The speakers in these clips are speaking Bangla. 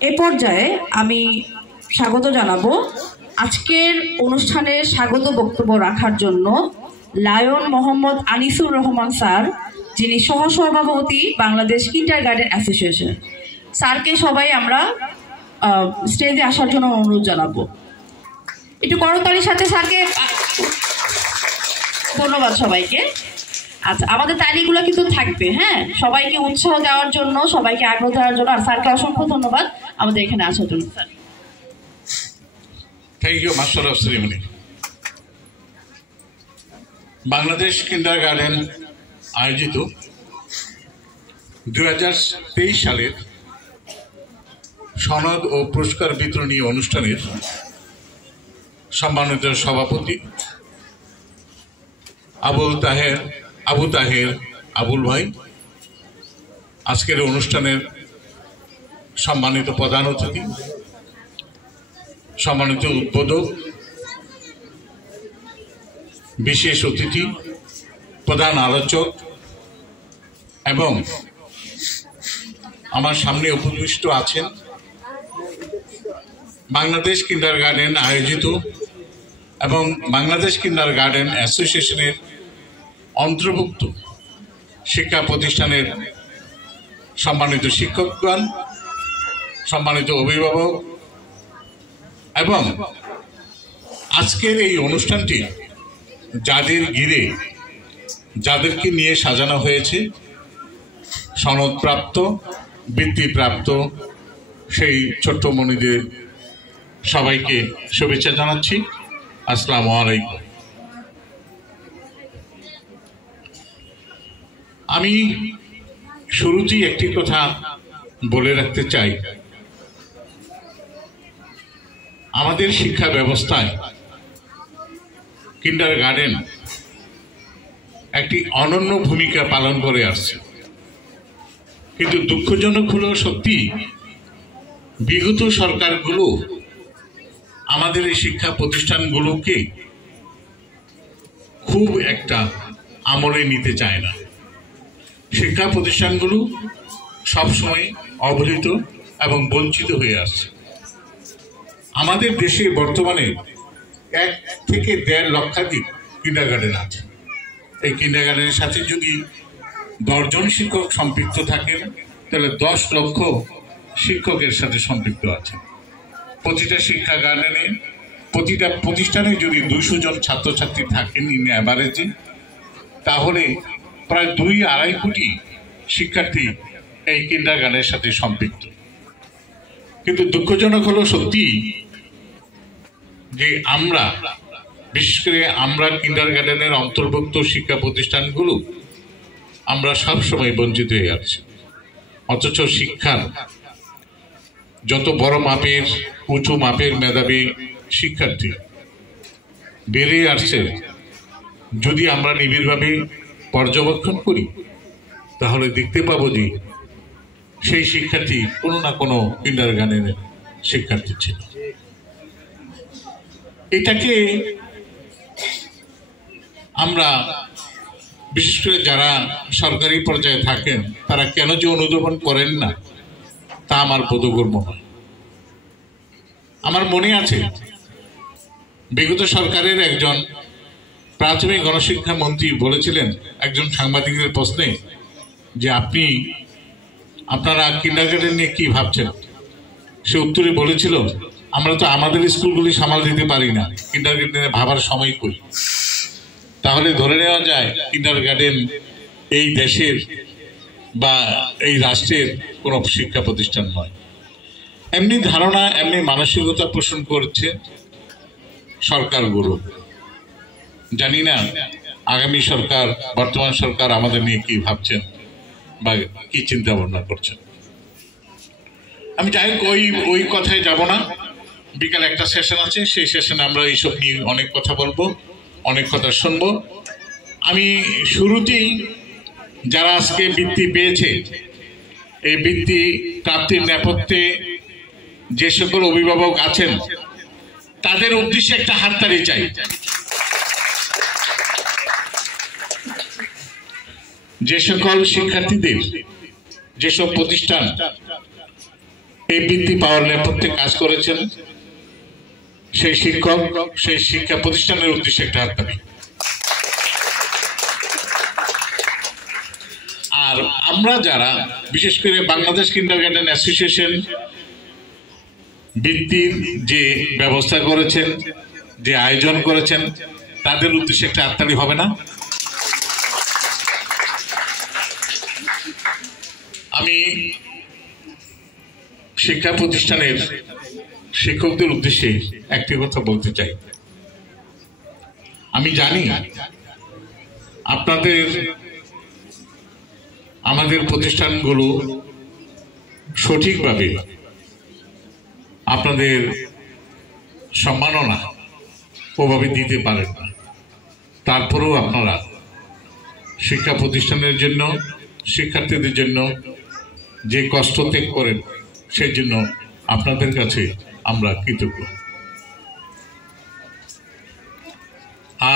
এ পর্যায়ে আমি স্বাগত জানাবো আজকের অনুষ্ঠানে স্বাগত বক্তব্য রাখার জন্য লায়ন মোহাম্মদ আনিসুর রহমান স্যার, যিনি সহসভাপতি বাংলাদেশ কিন্ডারগার্টেন অ্যাসোসিয়েশন। স্যারকে সবাই আমরা স্টেজে আসার জন্য অনুরোধ জানাবো। একটু করতালির সাথে স্যারকে ধন্যবাদ সবাইকে। আচ্ছা, আমাদের তালিগুলো কিন্তু থাকবে, হ্যাঁ, সবাইকে উৎসাহ দেওয়ার জন্য, সবাইকে আগ্রহ দেওয়ার জন্য। আর স্যারকে অসংখ্য ধন্যবাদ আমাদের এখানে আসার জন্য। Thank you master of ceremony. Bangladesh kindergarten আয়োজিত 2023 সালের সনদ ও পুরস্কার বিতরণী অনুষ্ঠানের সম্মানিত সভাপতি আবু তাহের আবুল ভাই, আজকের অনুষ্ঠানের সম্মানিত প্রধান অতিথি, সম্মানিত উদ্বোধক, বিশেষ অতিথি, প্রধান আলোচক এবং আমার সামনে উপবিষ্ট আছেন বাংলাদেশ কিন্ডারগার্টেন আয়োজিত এবং বাংলাদেশ কিন্ডারগার্টেন অ্যাসোসিয়েশনের অন্তর্ভুক্ত শিক্ষা প্রতিষ্ঠানের সম্মানিত শিক্ষকগণ, সম্মানিত অভিভাবক এবং আজকের এই অনুষ্ঠানটি যাদেরকে নিয়ে সাজানো হয়েছে, সনদপ্রাপ্ত, বৃত্তিপ্রাপ্ত সেই ছোট্ট মনিদের সবাইকে শুভেচ্ছা জানাচ্ছি। আসসালামু আলাইকুম। আমি শুরুতেই একটি কথা বলে রাখতে চাই, আমাদের শিক্ষা ব্যবস্থায় কিন্ডারগার্টেন একটি অনন্য ভূমিকা পালন করে আসছে। কিন্তু দুঃখজনক হলো সত্যি, বিগত সরকারগুলো আমাদের এই শিক্ষা প্রতিষ্ঠানগুলোকে খুব একটা আমলে নিতে চায় না। শিক্ষা প্রতিষ্ঠানগুলো সবসময় অবহেলিত এবং বঞ্চিত হয়ে আসছে। আমাদের দেশে বর্তমানে 1 থেকে 1.5 লক্ষাধিক কিন্ডারগার্টেন আছে। এই কিন্ডারগার্টেনের সাথে যদি 10 জন শিক্ষক সম্পৃক্ত থাকেন, তাহলে 10 লক্ষ শিক্ষকের সাথে সম্পৃক্ত আছে। প্রতিটা শিক্ষা গার্ডেনে, প্রতিটা প্রতিষ্ঠানে যদি 200 জন ছাত্রছাত্রী থাকেন ইন অ্যাভারেজে, তাহলে প্রায় 2-2.5 কোটি শিক্ষার্থী এই কিন্ডারগার্টেনের সাথে সম্পৃক্ত। কিন্তু দুঃখজনক হলো সত্যি যে বিশেষ করে আমরা কিন্ডারগার্টেনের অন্তর্ভুক্ত শিক্ষা প্রতিষ্ঠানগুলো আমরা সবসময় বঞ্চিত হয়ে আছি। অথচ শিক্ষার যত বড় মাপের, উঁচু মাপের মেধাবী শিক্ষার্থী বেড়ে আসছে, যদি আমরা নিবিড়ভাবে পর্যবেক্ষণ করি তাহলে দেখতে পাবো যে সেই শিক্ষার্থী কোনো না কোনো কিন্ডারগার্টেনের শিক্ষার্থী ছিল। এটাকে আমরা বিশেষ করে যারা সরকারি পর্যায়ে থাকেন তারা কেন যে অনুধাবন করেন না তা আমার বোধগম্য হয়। আমার মনে আছে বিগত সরকারের একজন প্রাথমিক গণশিক্ষা মন্ত্রী বলেছিলেন একজন সাংবাদিকের প্রশ্নে যে আপনারা কিন্ডারগার্টেন নিয়ে কি ভাবছেন। সে উত্তরে বলেছিল, আমরা তো আমাদের স্কুলগুলি সামাল দিতে পারি না, কিন্ডারগার্টেনে ভাবার সময় কই। তাহলে ধরে নেওয়া যায় কিন্ডারগার্টেন এই দেশের বা এই রাষ্ট্রের কোনো শিক্ষা প্রতিষ্ঠান নয়। এমনি ধারণা, এমনি মানসিকতা পোষণ করছে সরকারগুলো। জানি না আগামী সরকার, বর্তমান সরকার আমাদের নিয়ে কি ভাবছেন বা কি চিন্তা ভাবনা করছেন। আমি যাই হোক ওই কথায় যাব না। বিকাল একটা সেশন আছে, সেই সেশনে আমরা এইসব নিয়ে অনেক কথা বলবো, অনেক কথা শুনবো। আমি শুরুতেই যারা আজকে বৃত্তি পেয়েছে, এই বৃত্তি প্রাপ্তির নেপথ্যে যে সকল অভিভাবক আছেন তাদের উদ্দেশ্যে একটা হাততালি চাই। যে সকল শিক্ষার্থীদের, যেসব প্রতিষ্ঠান এই বৃত্তি পাওয়ার নেপথ্যে কাজ করেছেন সেই শিক্ষক, সেই শিক্ষা প্রতিষ্ঠানের উদ্দেশ্যে একটা হাততালি। আর আমরা যারা বিশেষ করে বাংলাদেশ কিন্ডারগার্টেন অ্যাসোসিয়েশন বৃত্তির যে ব্যবস্থা করেছেন, যে আয়োজন করেছেন, তাদের উদ্দেশ্যে একটা হাততালি হবে না? আমি শিক্ষা প্রতিষ্ঠানের শিক্ষকদের উদ্দেশ্যে একটি কথা বলতে চাই। আমি জানি আপনাদের আমাদের প্রতিষ্ঠানগুলো সঠিকভাবে আপনাদের সম্মাননা ওভাবে দিতে পারেন না, তারপরেও আপনারা শিক্ষা প্রতিষ্ঠানের জন্য, শিক্ষার্থীদের জন্য যে কষ্ট ত্যাগ করেন, সেই জন্য আপনাদের কাছে আমরা কৃতজ্ঞ।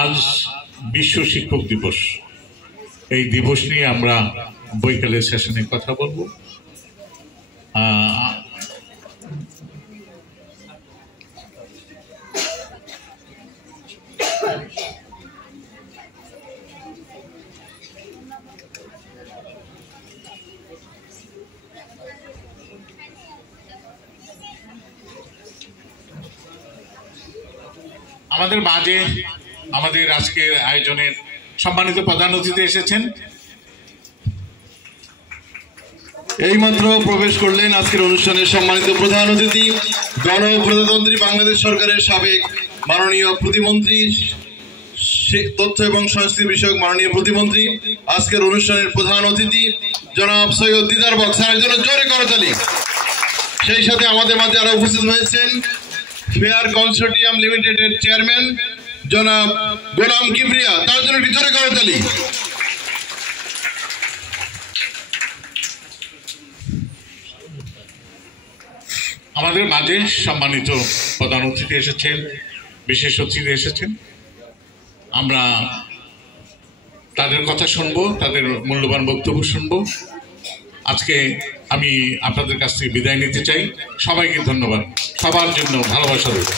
আজ বিশ্ব শিক্ষক দিবস। এই দিবস নিয়ে আমরা বৈকালের সেশনে কথা বলবো। আমাদের মাঝে আমাদের আজকের আয়োজনের সম্মানিত প্রধান অতিথি এসেছেন। এইমাত্র প্রবেশ করলেন আজকের অনুষ্ঠানের সম্মানিত প্রধান অতিথি, গণপ্রজাতন্ত্রী বাংলাদেশ সরকারের সাবেক মাননীয় প্রতিমন্ত্রী, তথ্য এবং সংস্কৃতি বিষয়ক মাননীয় প্রতিমন্ত্রী, আজকের অনুষ্ঠানের প্রধান অতিথি জনাব সৈয়দ দিদার বক্স, স্যারের জন্য জোরে করতালি। সেই সাথে আমাদের মাঝে আরো উপস্থিত হয়েছেন ফেয়ার কনসোর্টিয়াম লিমিটেডের চেয়ারম্যান জনাব গোলাম কিবরিয়া, তার জন্য একটি জোরে করতালি। আমাদের মাঝে সম্মানিত প্রধান অতিথি এসেছেন, বিশেষ অতিথি এসেছেন। আমরা তাদের কথা শুনবো, তাদের মূল্যবান বক্তব্য শুনবো। আজকে আমি আপনাদের কাছ থেকে বিদায় নিতে চাই। সবাইকে ধন্যবাদ, সবার জন্য ভালোবাসা রইল।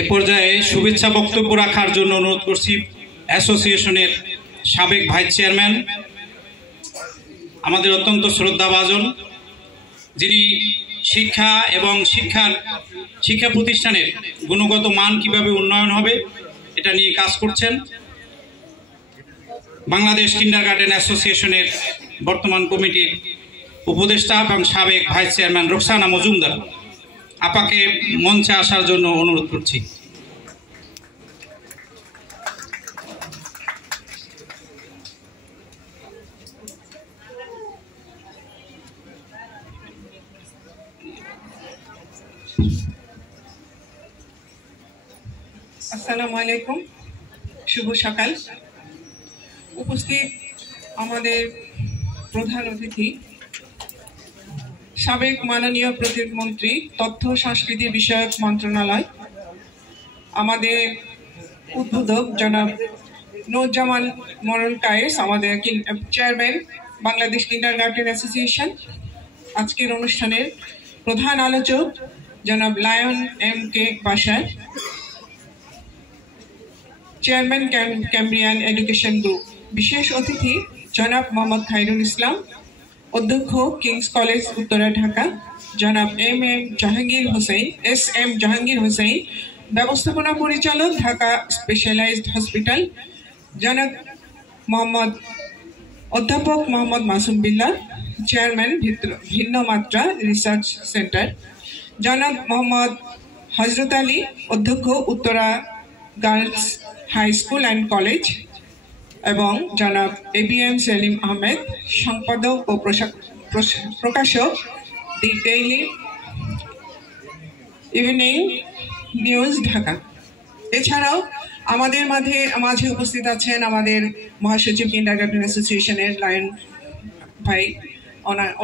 এ পর্যায়ে শুভেচ্ছা বক্তব্য রাখার জন্য অনুরোধ করছি অ্যাসোসিয়েশনের সাবেক ভাইস চেয়ারম্যান, আমাদের অত্যন্ত শ্রদ্ধাভাজন, যিনি শিক্ষা এবং শিক্ষা প্রতিষ্ঠানের গুণগত মান কিভাবে উন্নয়ন হবে এটা নিয়ে কাজ করছেন, বাংলাদেশ কিন্ডারগার্টেন অ্যাসোসিয়েশনের বর্তমান কমিটির উপদেষ্টা এবং সাবেক ভাইস চেয়ারম্যান রোকসানা মজুমদার আপাকে মঞ্চে আসার জন্য অনুরোধ করছি। আসসালামু আলাইকুম, শুভ সকাল। উপস্থিত আমাদের প্রধান অতিথি সাবেক মাননীয় প্রতিমন্ত্রী, তথ্য সংস্কৃতি বিষয়ক মন্ত্রণালয়, আমাদের উদ্বোধক জনাব নুরজামান মরণ কায়েস, আমাদের চেয়ারম্যান বাংলাদেশ কিন্ডারগার্টেন অ্যাসোসিয়েশন। আজকের অনুষ্ঠানের প্রধান আলোচক জনাব লায়ন এম কে বাসার, চেয়ারম্যান ক্যাম্ব্রিয়ান এডুকেশন গ্রুপ। বিশেষ অতিথি জনাব মোহাম্মদ খায়রুল ইসলাম, অধ্যক্ষ কিংস কলেজ উত্তরা ঢাকা, জনাব এম জাহাঙ্গীর হোসেন, ব্যবস্থাপনা পরিচালক ঢাকা স্পেশালাইজড হসপিটাল, জনাব অধ্যাপক মোহাম্মদ মাসুম বিল্লাহ, চেয়ারম্যান ভিন্ন মাত্রা রিসার্চ সেন্টার, জনাব মোহাম্মদ হজরত আলী, অধ্যক্ষ Uttara girls high school and college, এবং জনাব ABM সেলিম আহমেদ, সম্পাদক ও প্রকাশক, the daily evening news Dhaka. এছাড়াও আমাদের মাঝে উপস্থিত আছেন আমাদের মহাসচিব কিন্ডারগার্টেন অ্যাসোসিয়েশনের লায়ন ভাই,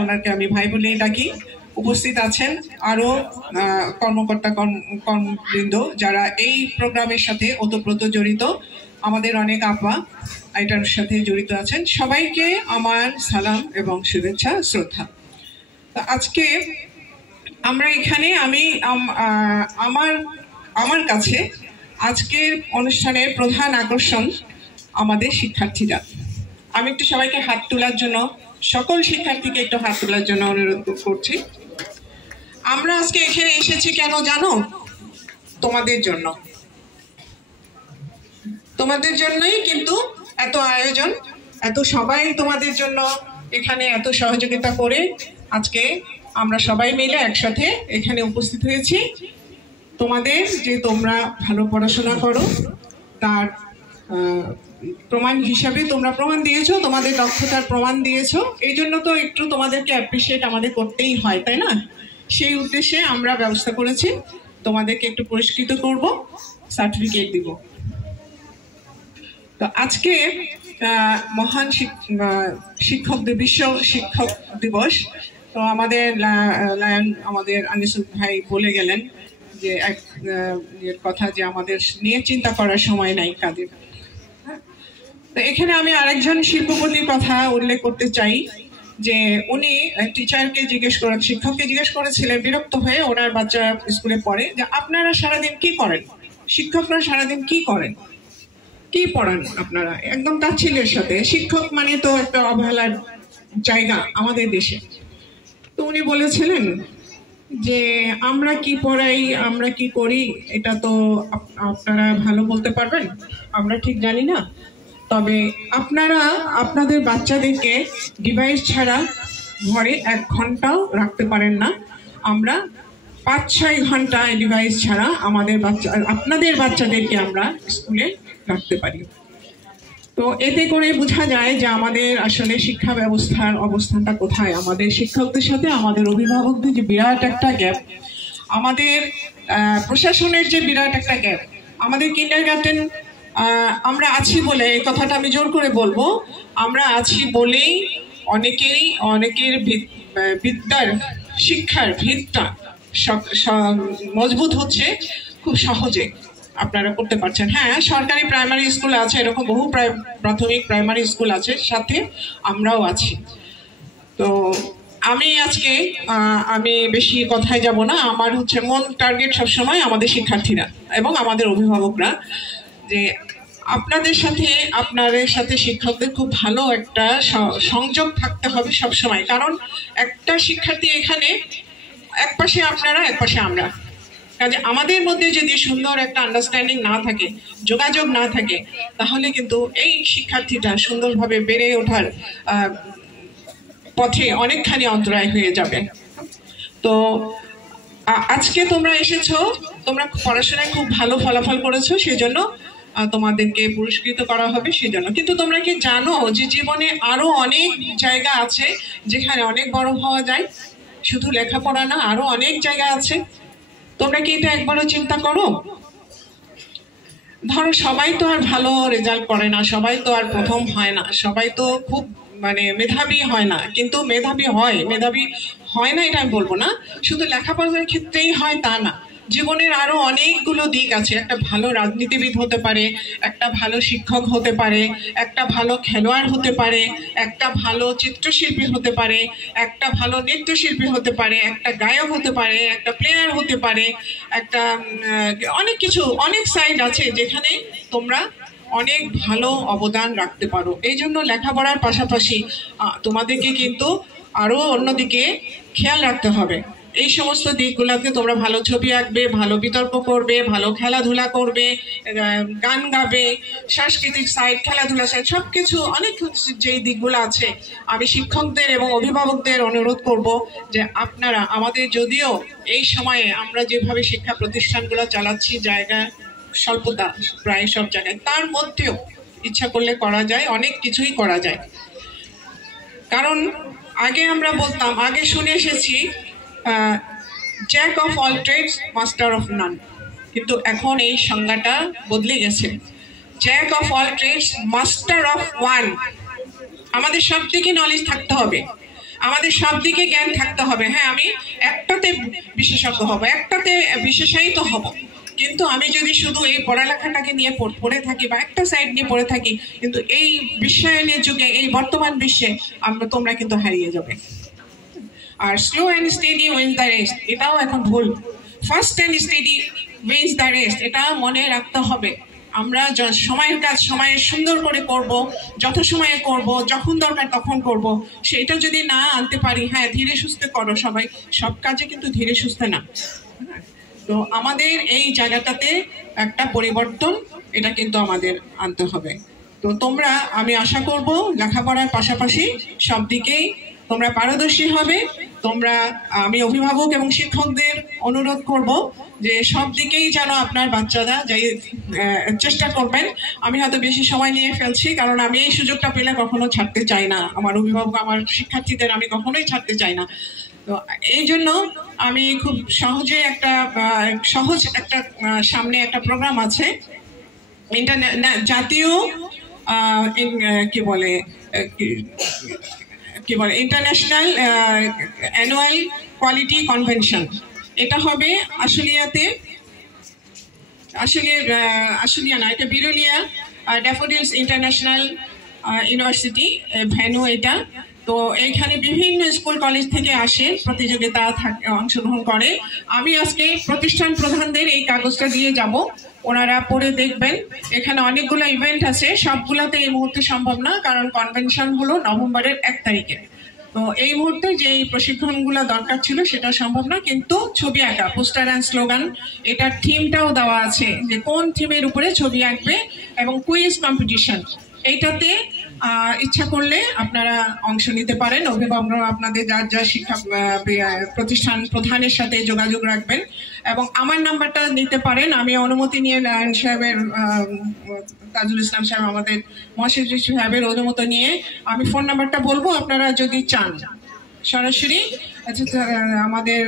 ওনাকে আমি ভাই বলেই ডাকি। উপস্থিত আছেন আরো কর্মকর্তা কর্মবৃন্দ যারা এই প্রোগ্রামের সাথে ওতপ্রোত জড়িত। আমাদের অনেক আপা এটার সাথে জড়িত আছেন, সবাইকে আমার সালাম এবং শুভেচ্ছা শ্রদ্ধা। আজকে আমরা এখানে আমার কাছে আজকের অনুষ্ঠানের প্রধান আকর্ষণ আমাদের শিক্ষার্থীরা। আমি একটু সবাইকে হাত তোলার জন্য, সকল শিক্ষার্থীকে একটু হাত তোলার জন্য অনুরোধ করছি। আমরা আজকে এখানে এসেছি কেন জানো? তোমাদের জন্য। তোমাদের জন্যই কিন্তু এত আয়োজন, এত সবাই তোমাদের জন্য এখানে এত সহযোগিতা করে আজকে আমরা সবাই মিলে একসাথে এখানে উপস্থিত হয়েছি। তোমাদের যে তোমরা ভালো পড়াশোনা করো তার প্রমাণ হিসাবে তোমরা প্রমাণ দিয়েছো, তোমাদের দক্ষতার প্রমাণ দিয়েছো, এই জন্য তো একটু তোমাদেরকে অ্যাপ্রিসিয়েট আমাদের করতেই হয়, তাই না? সেই উদ্দেশ্যে আমরা ব্যবস্থা করেছি, তোমাদেরকে একটু পুরস্কৃত করব, সার্টিফিকেট দিব। তো আজকে মহান শিক্ষক বিশ্ব শিক্ষক দিবস। তো আমাদের আমাদের আনিসুল ভাই বলে গেলেন যে এক কথা, যে আমাদের নিয়ে চিন্তা করার সময় নাই কাদের। তো এখানে আমি আরেকজন শিল্পপতির কথা উল্লেখ করতে চাই, যে উনি টিচারকে শিক্ষককে জিজ্ঞেস করেছিলেন বিরক্ত হয়ে, ওনার বাচ্চা স্কুলে পড়ে, যে আপনারা সারাদিন কি করেন, শিক্ষকরা সারাদিন কি করেন, কি পড়ান আপনারা? একদম তাচ্ছিল্যের সাথে, শিক্ষক মানে তো একটা অবহেলার জায়গা আমাদের দেশে। তো উনি বলেছিলেন যে আমরা কি পড়াই, আমরা কি করি এটা তো আপনারা ভালো বলতে পারবেন, আমরা ঠিক জানি না। তবে আপনারা আপনাদের বাচ্চাদেরকে ডিভাইস ছাড়া ঘরে 1 ঘন্টাও রাখতে পারেন না। আমরা 5-6 ঘন্টা ডিভাইস ছাড়া আপনাদের বাচ্চাদেরকে আমরা স্কুলে রাখতে পারি। তো এতে করে বোঝা যায় যে আমাদের আসলে শিক্ষা ব্যবস্থার অবস্থানটা কোথায়। আমাদের শিক্ষকদের সাথে আমাদের অভিভাবকদের যে বিরাট একটা গ্যাপ, আমাদের প্রশাসনের যে বিরাট একটা গ্যাপ, আমাদের কিন্ডারগার্টেন আমরা আছি বলে, এই কথাটা আমি জোর করে বলবো, আমরা আছি বলেই অনেকের বিদ্যার শিক্ষার ভিতটা মজবুত হচ্ছে খুব সহজে, আপনারা করতে পারছেন। হ্যাঁ, সরকারি প্রাইমারি স্কুল আছে, এরকম বহু প্রাথমিক প্রাইমারি স্কুল আছে, সাথে আমরাও আছি। তো আমি বেশি কথায় যাব না। আমার হচ্ছে মূল টার্গেট সবসময় আমাদের শিক্ষার্থীরা এবং আমাদের অভিভাবকরা, যে আপনাদের সাথে শিক্ষকদের খুব ভালো একটা সংযোগ থাকতে হবে সবসময়। কারণ একটা শিক্ষার্থী এখানে, এক পাশে আপনারা, এক পাশে আমরা, কাজে আমাদের মধ্যে যদি সুন্দর একটা আন্ডারস্ট্যান্ডিং না থাকে, যোগাযোগ না থাকে, তাহলে কিন্তু এই শিক্ষার্থীটা সুন্দরভাবে বেড়ে ওঠার পথে অনেকখানি অন্তরায় হয়ে যাবে। তো আজকে তোমরা এসেছো, তোমরা পড়াশোনায় খুব ভালো ফলাফল করেছো, সেজন্য তোমাদেরকে পুরস্কৃত করা হবে সেজন্য। কিন্তু তোমরা কি জানো যে জীবনে আরো অনেক জায়গা আছে যেখানে অনেক বড় হওয়া যায়? শুধু লেখাপড়া না, আরো অনেক জায়গা আছে। তোমরা কি এটা একবারও চিন্তা করো? ধরো সবাই তো আর ভালো রেজাল্ট করে না, সবাই তো আর প্রথম হয় না, সবাই তো খুব মেধাবী হয় না, কিন্তু মেধাবী হয় না এটা আমি বলবো না, শুধু লেখাপড়ার ক্ষেত্রেই হয় তা না। জীবনের আরো অনেকগুলো দিক আছে। একটা ভালো রাজনীতিবিদ হতে পারে, একটা ভালো শিক্ষক হতে পারে, একটা ভালো খেলোয়াড় হতে পারে, একটা ভালো চিত্রশিল্পী হতে পারে, একটা ভালো নৃত্যশিল্পী হতে পারে, একটা গায়ক হতে পারে, একটা প্লেয়ার হতে পারে, একটা অনেক কিছু, অনেক সাইড আছে যেখানে তোমরা অনেক ভালো অবদান রাখতে পারো। এই জন্য লেখাপড়ার পাশাপাশি তোমাদেরকে কিন্তু আরো অন্যদিকে খেয়াল রাখতে হবে। এই সমস্ত দিকগুলোতে তোমরা ভালো ছবি আঁকবে, ভালো বিতর্ক করবে, ভালো খেলাধুলা করবে, গান গাবে, সাংস্কৃতিক সাইড, খেলাধুলা সাইড, সবকিছু অনেক যেই দিকগুলো আছে, আমি শিক্ষকদের এবং অভিভাবকদের অনুরোধ করব যে আপনারা আমাদের, যদিও এই সময়ে আমরা যেভাবে শিক্ষা প্রতিষ্ঠানগুলো চালাচ্ছি, জায়গা স্বল্পতা প্রায় সব জায়গায়, তার মধ্যেও ইচ্ছা করলে করা যায়, অনেক কিছুই করা যায়। কারণ আগে আমরা বলতাম, আগে শুনে এসেছি jack of all trades master of none, কিন্তু এখন এই সংজ্ঞাটা বদলে গেছে। Jack of all trades master of one. আমাদের সব দিকে নলেজ থাকতে হবে, আমাদের সব দিকে জ্ঞান থাকতে হবে। হ্যাঁ, আমি একটাতে বিশেষজ্ঞ হব, একটাতে বিশেষায়িত হব, কিন্তু আমি যদি শুধু এই পড়ালেখাটাকে নিয়ে পড়ে থাকি বা একটা সাইড নিয়ে পড়ে থাকি, কিন্তু এই বিশ্বায়নের যুগে, এই বর্তমান বিশ্বে তোমরা কিন্তু হারিয়ে যাবে। আর slow and steady wins the rest, এটাও এখন ভুল। First and steady wins the rest, এটা মনে রাখতে হবে। আমরা সময়ের কাজ সময়ে সুন্দর করে করব, যত সময়ে করব, যখন দরকার তখন করব। সেটা যদি না আনতে পারি, হ্যাঁ ধীরে সুস্থে করো সবাই, সব কাজে কিন্তু ধীরে সুস্থে না। তো আমাদের এই জায়গাটাতে একটা পরিবর্তন, এটা কিন্তু আমাদের আনতে হবে। তো তোমরা, আমি আশা করব লেখাপড়ার পাশাপাশি সব দিকেই তোমরা পারদর্শী হবে। তোমরা, আমি অভিভাবক এবং শিক্ষকদের অনুরোধ করব যে সব দিকেই যেন আপনার বাচ্চারা যাই চেষ্টা করবেন। আমি হয়তো বেশি সময় নিয়ে ফেলছি, কারণ আমি এই সুযোগটা পেলে কখনো ছাড়তে চাই না। আমার অভিভাবক, আমার শিক্ষার্থীদের আমি কখনোই ছাড়তে চাই না। তো এই জন্য আমি খুব সহজে সহজ একটা সামনে একটা প্রোগ্রাম আছে, জাতীয় কি বলে ইন্টারন্যাশনাল অ্যানুয়াল কোয়ালিটি কনভেনশন। এটা হবে আশুলিয়াতে, আশুলিয়া না, এটা Birulia daffodils international university venue এটা। তো এইখানে বিভিন্ন স্কুল কলেজ থেকে আসে, প্রতিযোগিতা অংশগ্রহণ করে। আমি আজকে প্রতিষ্ঠান প্রধানদের এই কাগজটা দিয়ে যাব, ওনারা পড়ে দেখবেন। এখানে অনেকগুলো ইভেন্ট আছে, সবগুলোতে এই মুহূর্তে সম্ভব না, কারণ কনভেনশন হলো নভেম্বরের 1 তারিখে। তো এই মুহূর্তে যে প্রশিক্ষণগুলো দরকার ছিল সেটা সম্ভব না, কিন্তু ছবি আঁকা, পোস্টার অ্যান্ড স্লোগান, এটার থিমটাও দেওয়া আছে যে কোন থিমের উপরে ছবি আঁকবে, এবং কুইজ কম্পিটিশন। এইটাতে ইচ্ছা করলে আপনারা অংশ নিতে পারেন। অভিভাবকরা আপনাদের যার যা শিক্ষা প্রতিষ্ঠান প্রধানের সাথে যোগাযোগ রাখবেন, এবং আমার নাম্বারটা নিতে পারেন। আমি অনুমতি নিয়ে নারায়ণ সাহেবের, তাজুল ইসলাম সাহেব, আমাদের মহাসচিব সাহেবের অনুমতি নিয়ে আমি ফোন নাম্বারটা বলবো। আপনারা যদি চান সরাসরি, আমাদের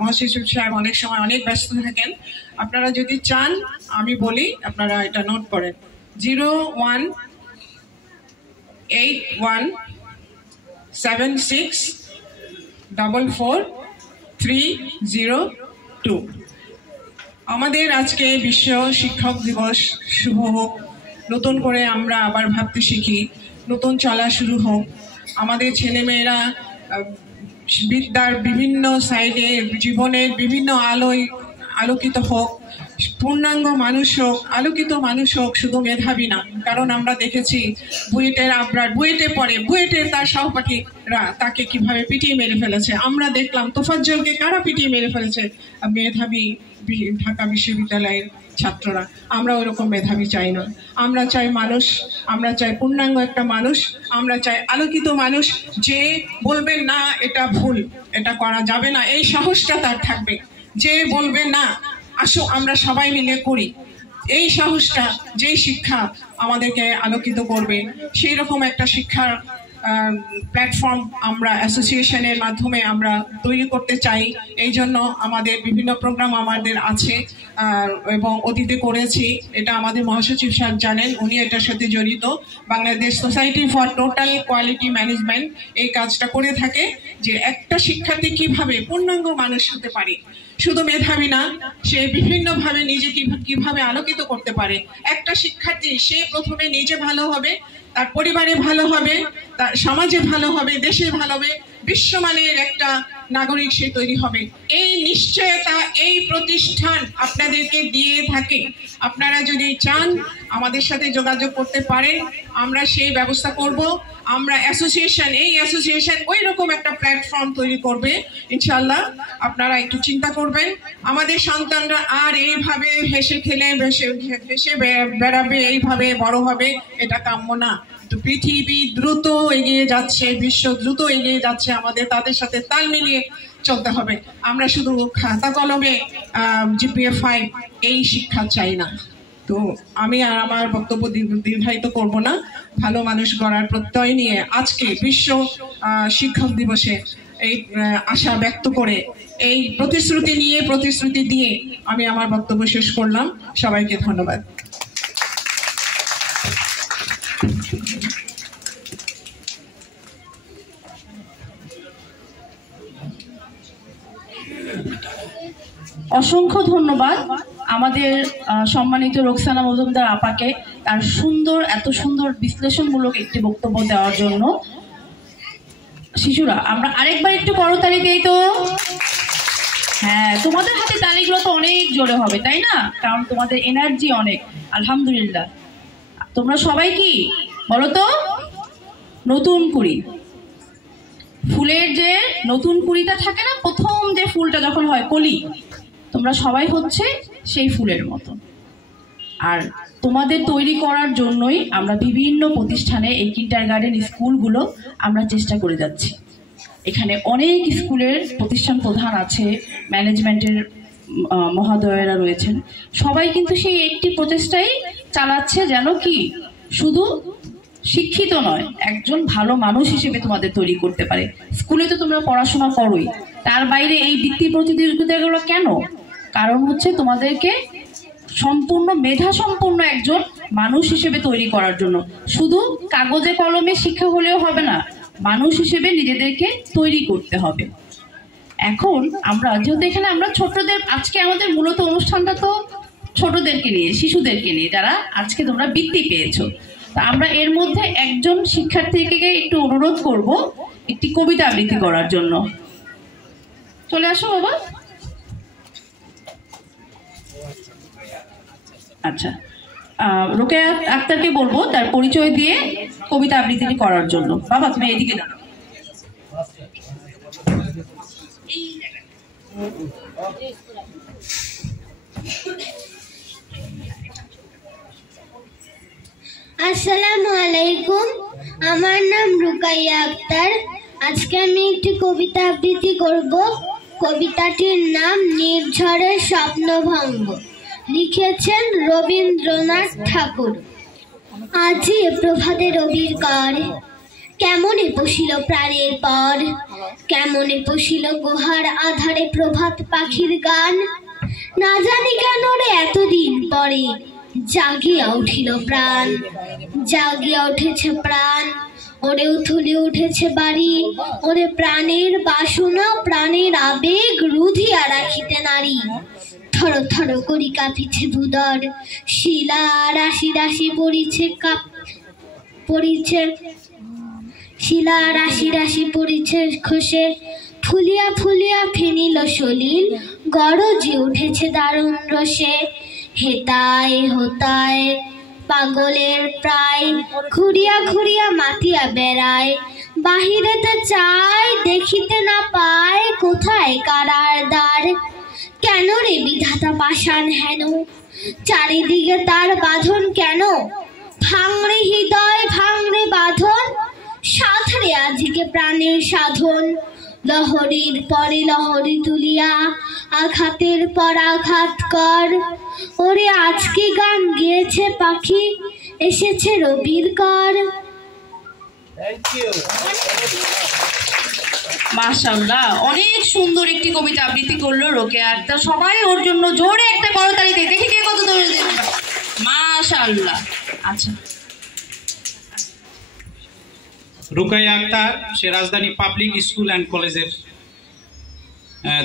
মহাসচিব সাহেব অনেক সময় অনেক ব্যস্ত থাকেন, আপনারা যদি চান আমি বলি, আপনারা এটা নোট করেন, 018176444302। আমাদের আজকে বিশ্ব শিক্ষক দিবস শুভ হোক। নতুন করে আমরা আবার ভাবতে শিখি, নতুন চলা শুরু হোক। আমাদের ছেলেমেয়েরা বিদ্যার বিভিন্ন সাইডে, জীবনের বিভিন্ন আলোয় আলোকিত হোক, পূর্ণাঙ্গ মানুষ হোক, আলোকিত মানুষ হোক, শুধু মেধাবী না। কারণ আমরা দেখেছি বুয়েটের আবরার, বুয়েটে পড়ে, বুয়েটের তার সহপাঠীরা তাকে কিভাবে পিটিয়ে মেরে ফেলেছে। আমরা দেখলাম তোফাজ্জলকে কারা পিটিয়ে মেরে ফেলেছে, মেধাবী ঢাকা বিশ্ববিদ্যালয়ের ছাত্ররা। আমরা ওইরকম মেধাবী চাই না, আমরা চাই মানুষ, আমরা চাই পূর্ণাঙ্গ একটা মানুষ, আমরা চাই আলোকিত মানুষ, যে বলবেন না এটা ভুল, এটা করা যাবে না, এই সাহসটা তার থাকবে। যে বলবে না, আসো আমরা সবাই মিলে করি, এই সাহসটা, যে শিক্ষা আমাদেরকে আলোকিত করবে, সেই রকম একটা শিক্ষার প্ল্যাটফর্ম আমরা অ্যাসোসিয়েশনের মাধ্যমে আমরা তৈরি করতে চাই। এই জন্য আমাদের বিভিন্ন প্রোগ্রাম আমাদের আছে এবং অতীতে করেছি। এটা আমাদের মহাসচিব সাহেব জানেন, উনি এটার সাথে জড়িত। Bangladesh society for total quality management এই কাজটা করে থাকে, যে একটা শিক্ষার্থী কিভাবে পূর্ণাঙ্গ মানুষ হতে পারে, শুধু মেধাবী না, সে বিভিন্নভাবে নিজেকে কিভাবে আলোকিত করতে পারে। একটা শিক্ষার্থী, সে প্রথমে নিজে ভালো হবে, তার পরিবারে ভালো হবে, তার সমাজে ভালো হবে, দেশে ভালো হবে, বিশ্বমানের একটা নাগরিক সে তৈরি হবে। এই নিশ্চয়তা এই প্রতিষ্ঠান আপনাদেরকে দিয়ে থাকে। আপনারা যদি চান আমাদের সাথে যোগাযোগ করতে পারেন, আমরা সেই ব্যবস্থা করব। আমরা অ্যাসোসিয়েশন, এই অ্যাসোসিয়েশন ওই রকম একটা প্ল্যাটফর্ম তৈরি করবে ইনশাআল্লাহ। আপনারা একটু চিন্তা করবেন, আমাদের সন্তানরা আর এইভাবে হেসে খেলে ভেসে বেড়াবে, এইভাবে বড় হবে, এটা কাম্য না। তো পৃথিবী দ্রুত এগিয়ে যাচ্ছে, বিশ্ব দ্রুত এগিয়ে যাচ্ছে, আমাদের তাদের সাথে তাল মিলিয়ে চলতে হবে। আমরা শুধু খাতা কলমে GPA 5 এই শিক্ষা চাই না। তো আমি আর আমার বক্তব্য দীর্ঘায়িত করব না। ভালো মানুষ গড়ার প্রত্যয় নিয়ে আজকে বিশ্ব শিক্ষক দিবসে এই আশা ব্যক্ত করে, এই প্রতিশ্রুতি দিয়ে আমি আমার বক্তব্য শেষ করলাম। সবাইকে ধন্যবাদ। অসংখ্য ধন্যবাদ আমাদের সম্মানিত রোকসানা মজুমদার আপাকে তার এত সুন্দর বিশ্লেষণমূলক একটি বক্তব্য দেওয়ার জন্য। শিশুরা আমরা আরেকবার একটু করতালি দেই তো। হ্যাঁ, তোমাদের হাতে তালিগুলো তো অনেক জোরে হবে, তাই না? কারণ তোমাদের এনার্জি অনেক। আলহামদুলিল্লাহ। তোমরা সবাই কি বলো তো? নতুন কুড়ি। ফুলের যে নতুন কুড়িটা থাকে না, প্রথম যে ফুলটা যখন হয় কলি, তোমরা সবাই হচ্ছে সেই ফুলের মতো। আর তোমাদের তৈরি করার জন্যই আমরা বিভিন্ন প্রতিষ্ঠানে এই কিন্ডারগার্টেন স্কুলগুলো আমরা চেষ্টা করে যাচ্ছি। এখানে অনেক স্কুলের প্রতিষ্ঠান প্রধান আছে, ম্যানেজমেন্টের মহোদয়েরা রয়েছেন, সবাই কিন্তু সেই একটি প্রচেষ্টাই চালাচ্ছে যেন কি শুধু শিক্ষিত নয়, একজন ভালো মানুষ হিসেবে তোমাদের তৈরি করতে পারে। স্কুলে তো তোমরা পড়াশোনা করোই, তার বাইরে এই বৃত্তি প্রতিযোগিতাগুলো কেন? কারণ হচ্ছে তোমাদেরকে সম্পূর্ণ মেধা সম্পন্ন একজন মানুষ হিসেবে তৈরি করার জন্য। শুধু কাগজে কলমে শিক্ষা হলেও হবে না, মানুষ হিসেবে নিজেদেরকে তৈরি করতে হবে। এখন আমরা যেহেতু এখানে আমরা ছোটদের, আজকে আমাদের মূলত অনুষ্ঠানটা তো ছোটদেরকে নিয়ে, শিশুদেরকে নিয়ে, যারা আজকে তোমরা বৃত্তি পেয়েছো। তা আমরা এর মধ্যে একজন শিক্ষার্থীকে একটু অনুরোধ করব একটি কবিতা আবৃত্তি করার জন্য। চলে আসো বাবা। আচ্ছা, রোকেয়া আক্তারকে বলবো তার পরিচয় দিয়ে কবিতা আবৃত্তি করার জন্য। বাবা তুমি এদিকে দাঁড়াও। আসসালামু আলাইকুম, আমার নাম রুকাইয়া আক্তার। আজকে আমি একটি কবিতা আবৃত্তি করব। কবিতাটির নাম নির্ঝরের স্বপ্নভঙ্গ, লিখেছেন রবীন্দ্রনাথ ঠাকুর। আজি প্রভাতে রবির কর, কেমনে পশিল প্রাণের পর, কেমনে পশিল গুহার আধারে প্রভাত পাখির গান। না জানি কেন রে এতদিন পরে জাগিয়া উঠিল প্রাণ, জাগিয়া উঠেছে প্রাণ, ওরে উথলে উঠেছে বাড়ি, ওরে প্রাণের বাসনা প্রাণের আবেগ রুধিয়া রাখিতে নারী। থর থর করি কাঁপিছে ভূদর, শিলা রাশি রাশি পড়িছে শিলা রাশি রাশি পড়িছে খসে, ফুলিয়া ফুলিয়া ফেনিল সলিল, গরজে উঠেছে দারুণ রসে। হেতায় হোতায় পাগলের প্রায়, ঘুরিয়া ঘুরিয়া মাতিয়া বেড়ায়, বাহিরেতে চায় দেখিতে না পায় কোথায় কারার দ্বার। কেন রে বিধাতা পাষাণ হেন, চারিদিকে তার বাঁধন কেন? ভাঙরে হৃদয় ভাঙরে বাঁধন, সাধরে আজকে প্রাণের সাধন। লহরীর পরে লহরী তুলিয়া আঘাতের পর আঘাত কর, ওরে আজকে গান গেয়েছে পাখি এসেছে রবির কর। মাশাআল্লাহ, অনেক সুন্দর একটি কবিতা আবৃত্তি করলো রোকেয়া আক্তার। সবাই ওর জন্য জোরে একটা করতালি দেয়, দেখি কে কত দূরে দেবে। মাশাআল্লাহ। আচ্ছা, রুকাইয়া আক্তার সে রাজধানী পাবলিক স্কুল অ্যান্ড কলেজের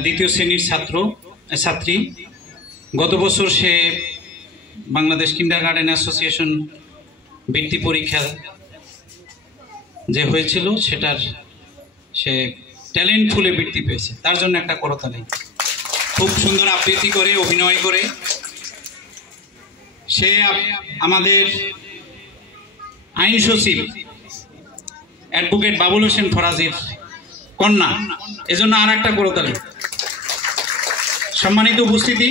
দ্বিতীয় শ্রেণীর ছাত্রী। গত বছর সে বাংলাদেশ কিন্ডারগার্টেন অ্যাসোসিয়েশন বৃত্তি পরীক্ষা যে হয়েছিল সেটার সে ট্যালেন্ট ফুলে বৃত্তি পেয়েছে, তার জন্য একটা করতালি। খুব সুন্দর আবৃত্তি করে, অভিনয় করে। সে আমাদের আইন সচিব অ্যাডভোকেট বাবুল হোসেন ফরাজির কন্যা, এজন্য আর একটা করতালি। সম্মানিত উপস্থিতি,